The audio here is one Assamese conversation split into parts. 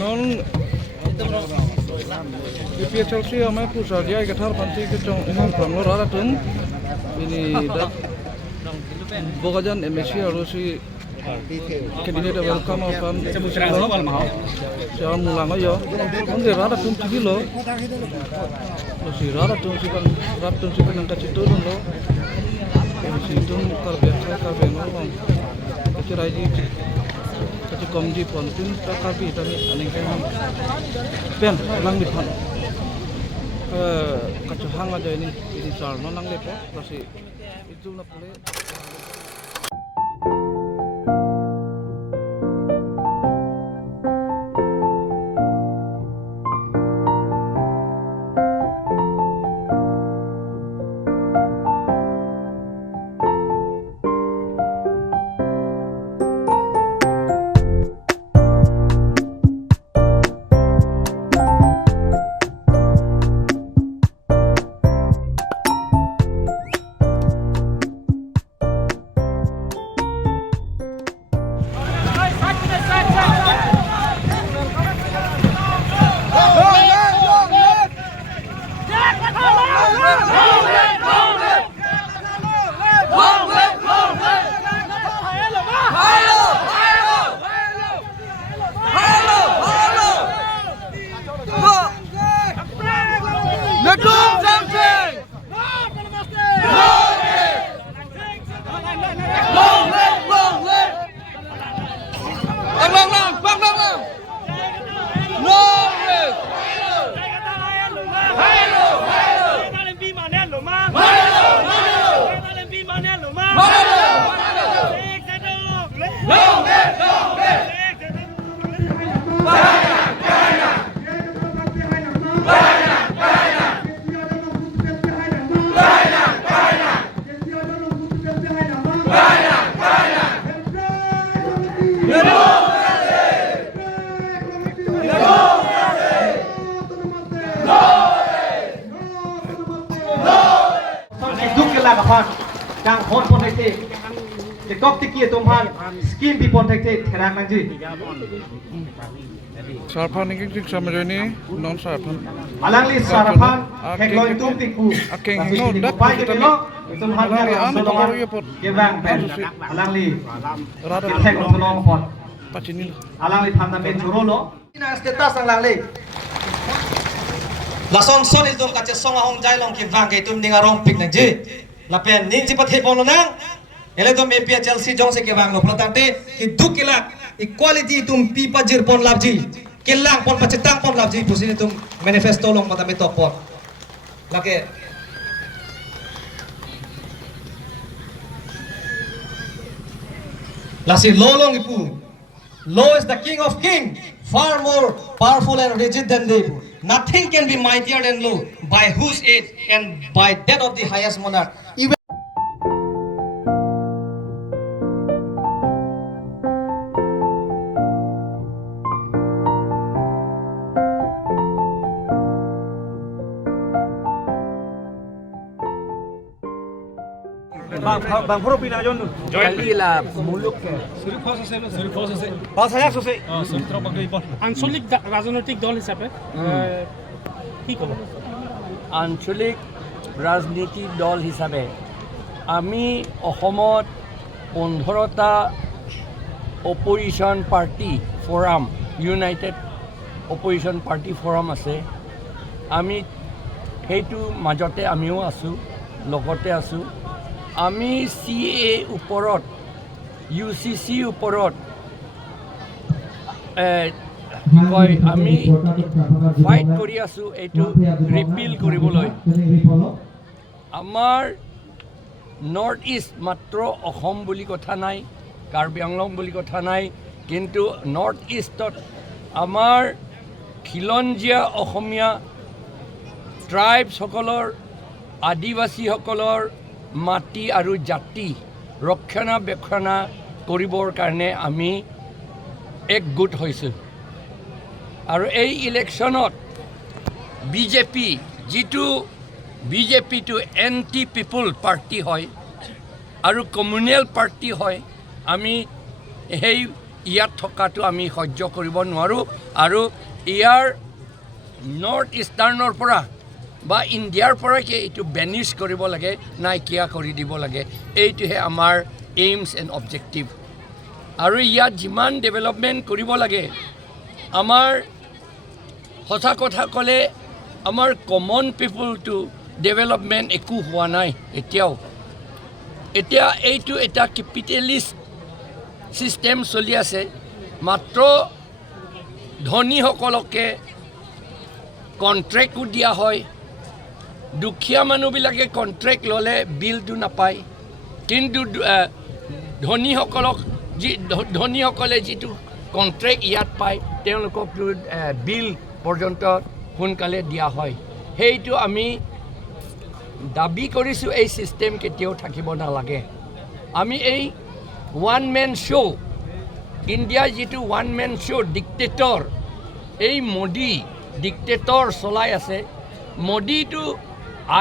non IPHLC amai pusat dia ketar panti kecong imam pramlo rara tung ini dak bogajan MSC harus si candidate welcome akan siapa mulang aja mungkin rara tung tinggi lo si rara tung si kan rara tung si kan angkat itu lo si tung karbiasa karbiano bang kecirai kecil komji pontin tak karbi tapi aneh kan pen lang di pon kacau hang aja ini soal nonang lepo masih itu nak boleh Jang hon protected, the cock tiki tumhan, skin be protected, Teranganji. Sarpan ini sama ini non sarpan. Alangli Sarapan, Hekloin Tumtiku, Aking no dak kita lo, tumhan Alangli yang anu solongan, tongkol pot. kebang ben, Alangli, Rada Hekloin solong pot, pacinin. Alangli Tanda Ben Churolo. Ina status Alangli. Lasong son iltum kace songa hong jailong kebang ke tum dingarong pik nangji. Lapen ning cipat hepon nang ele dom APHLC jong se ke bang lo plotante ki 2 kilak equality tum pi pajir pon labji kelang pon pacetang pon labji pusini tum manifesto long mata metok pon lake lasi lolong ipu law is the king of king far more powerful and rigid than they. Nothing can be mightier than law, by whose aid and by that of the highest monarch. Bang Pro pina yon. Kalila muluk আঞ্চলিক ৰাজনৈতিক দল হিচাপে কি ক'ব আঞ্চলিক ৰাজনীতি দল হিচাপে আমি অসমত 15টা opposition party forum united opposition party forum আছে আমি সেইটো মাজতে আমিও আছোঁ লগতে আছোঁ আমি CA ওপৰত UCC ওপৰত কয় আমি ফাইট কৰি আছোঁ এইটো ৰিপিল কৰিবলৈ আমাৰ নৰ্থ ইষ্ট মাত্ৰ অসম বুলি কথা নাই কাৰ্বি আংলং বুলি কথা নাই কিন্তু নৰ্থ ইষ্টত আমাৰ খিলঞ্জীয়া অসমীয়া ট্ৰাইবসকলৰ আদিবাসীসকলৰ মাটি আৰু জাতি ৰক্ষণাবেক্ষণ কৰিবৰ কাৰণে আমি একগোট হৈছোঁ আৰু এই ইলেকশ্যনত বিজেপি যিটো বিজেপিটো এণ্টি পিপল পাৰ্টি হয় আৰু কমিউনেল পাৰ্টি হয় আমি সেই ইয়াত থকাটো আমি সহ্য কৰিব নোৱাৰোঁ আৰু ইয়াৰ নৰ্থ ইষ্টাৰ্ণৰ পৰা বা ইণ্ডিয়াৰ পৰাকে এইটো বেনিছ কৰিব লাগে নাইকিয়া কৰি দিব লাগে এইটোহে আমাৰ এইমছ এণ্ড অবজেক্টিভ আৰু ইয়াত যিমান ডেভেলপমেণ্ট কৰিব লাগে আমাৰ সঁচা কথা ক'লে আমাৰ কমন পিপুলটো ডেভেলপমেণ্ট একো হোৱা নাই এতিয়া এইটো এটা কেপিটেলিষ্ট ছিষ্টেম চলি আছে মাত্ৰ ধনীসকলকে কণ্ট্ৰেক্টো দিয়া হয় দুখীয়া মানুহবিলাকে কণ্ট্ৰেক্ট ল'লে বিলটো নাপায় কিন্তু ধনীসকলে যিটো কণ্ট্ৰেক্ট ইয়াত পায় তেওঁলোকক বিল পৰ্যন্ত সোনকালে দিয়া হয় সেইটো আমি দাবী কৰিছোঁ এই ছিষ্টেম কেতিয়াও থাকিব নালাগে আমি এই ওৱান মেন শ্ব' ইণ্ডিয়াৰ যিটো ওৱান মেন শ্ব' ডিক্টেটৰ এই মোদী ডিক্টেটৰ চলাই আছে মোদীটো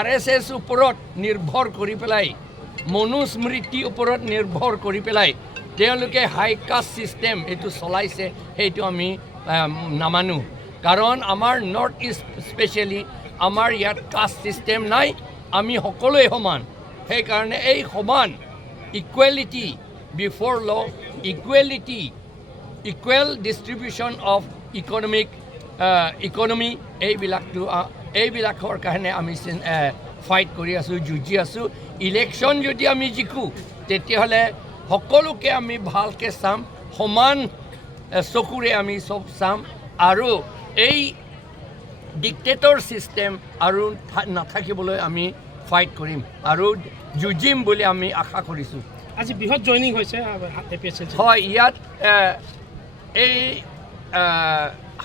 RSS ওপৰত নিৰ্ভৰ কৰি পেলাই মনুস্মৃতিৰ ওপৰত নিৰ্ভৰ কৰি পেলাই তেওঁলোকে হাই কাষ্ট ছিষ্টেম এইটো চলাইছে সেইটো আমি নামানো কাৰণ আমাৰ নৰ্থ ইষ্ট স্পেচিয়েলি আমাৰ ইয়াত কাষ্ট ছিষ্টেম নাই আমি সকলোৱে সমান সেইকাৰণে এই সমান ইকুৱেলিটি বিফৰ ল equality equal distribution of economy এইবিলাকৰ কাৰণে আমি ফাইট কৰি আছোঁ যুঁজি আছোঁ ইলেকশ্যন যদি আমি জিকোঁ তেতিয়াহ'লে সকলোকে আমি ভালকৈ চাম সমান চকুৰে আমি চব চাম আৰু এই ডিক্টেটৰ ছিষ্টেম আৰু নাথাকিবলৈ আমি ফাইট কৰিম আৰু যুঁজিম বুলি আমি আশা কৰিছোঁ আজি বৃহৎ জইনিং হৈছে APSLC হয় ইয়াত এই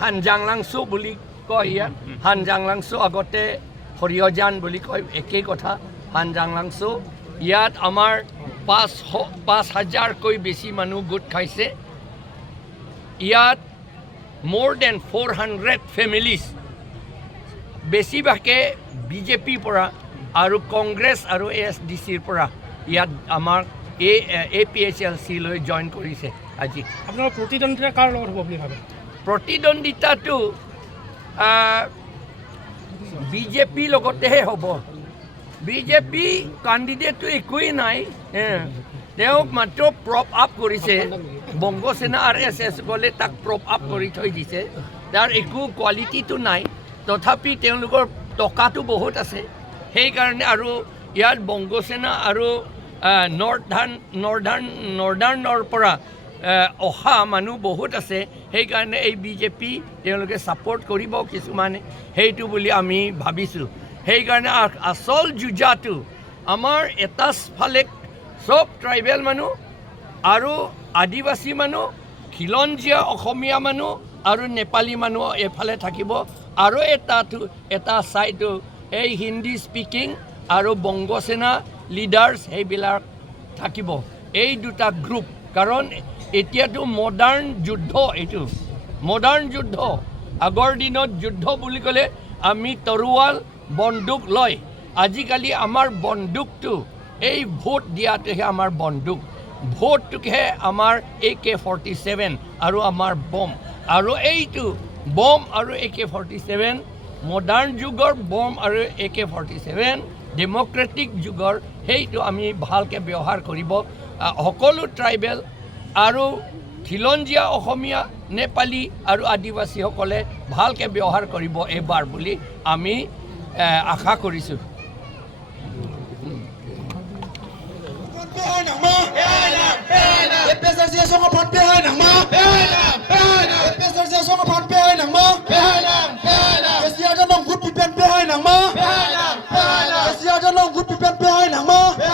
হানজাংলাংছু বুলি কয় ইয়াত হানজাংলাংছু আগতে হৰিয়জান বুলি কয় একেই কথা হানজাংলাংছু ইয়াত আমাৰ 5,000কৈ বেছি মানুহ গোট খাইছে ইয়াত মোৰ দেন 400 ফেমিলিজ বেছিভাগে বিজেপিৰ পৰা আৰু কংগ্ৰেছ আৰু ASDCৰ পৰা ইয়াত আমাৰ APSLC লৈ জইন কৰিছে আজি আপোনাৰ প্ৰতিদ্বন্দ্বিতা কাৰ লগত হ'ব বুলি ভাবে প্ৰতিদ্বন্দ্বিতাটো বিজেপিৰ লগতেহে হ'ব বিজেপি কেণ্ডিডেটটো একোৱেই নাই তেওঁক মাত্ৰ প্ৰপ আপ কৰিছে বংগসেনা RSS গ'লে তাক প্ৰপ আপ কৰি থৈ দিছে তাৰ একো কোৱালিটিটো নাই তথাপি তেওঁলোকৰ টকাটো বহুত আছে সেইকাৰণে আৰু ইয়াত বংগসেনা আৰু নৰ্দাৰ্ণৰ পৰা অহা মানুহ বহুত আছে সেইকাৰণে এই বিজেপি তেওঁলোকে ছাপৰ্ট কৰিব কিছুমানে সেইটো বুলি আমি ভাবিছোঁ সেইকাৰণে আচল যুঁজাটো আমাৰ এটা ফালে চব ট্ৰাইবেল মানুহ আৰু আদিবাসী মানুহ খিলঞ্জীয়া অসমীয়া মানুহ আৰু নেপালী মানুহ এফালে থাকিব আৰু এটা ছাইডটো এই হিন্দী স্পিকিং আৰু বংগসেনা লিডাৰ্ছ সেইবিলাক থাকিব এই দুটা গ্ৰুপ কাৰণ এতিয়াতো মডাৰ্ণ যুদ্ধ এইটো মডাৰ্ণ যুদ্ধ আগৰ দিনত যুদ্ধ বুলি ক'লে আমি তৰোৱাল বন্দুক লয় আজিকালি আমাৰ বন্দুকটো এই ভোট দিয়াটোহে আমাৰ বন্দুক ভোটটোকহে আমাৰ AK-47 আৰু আমাৰ বম আৰু এইটো বম আৰু AK-47 মডাৰ্ণ যুগৰ বম আৰু AK-47 ডেম'ক্ৰেটিক যুগৰ সেইটো আমি ভালকৈ ব্যৱহাৰ কৰিব সকলো ট্ৰাইবেল আৰু খিলঞ্জীয়া অসমীয়া নেপালী আৰু আদিবাসীসকলে ভালকৈ ব্যৱহাৰ কৰিব এইবাৰ বুলি আমি আশা কৰিছোঁ Hãy subscribe cho kênh Ghiền Mì Gõ để không bỏ lỡ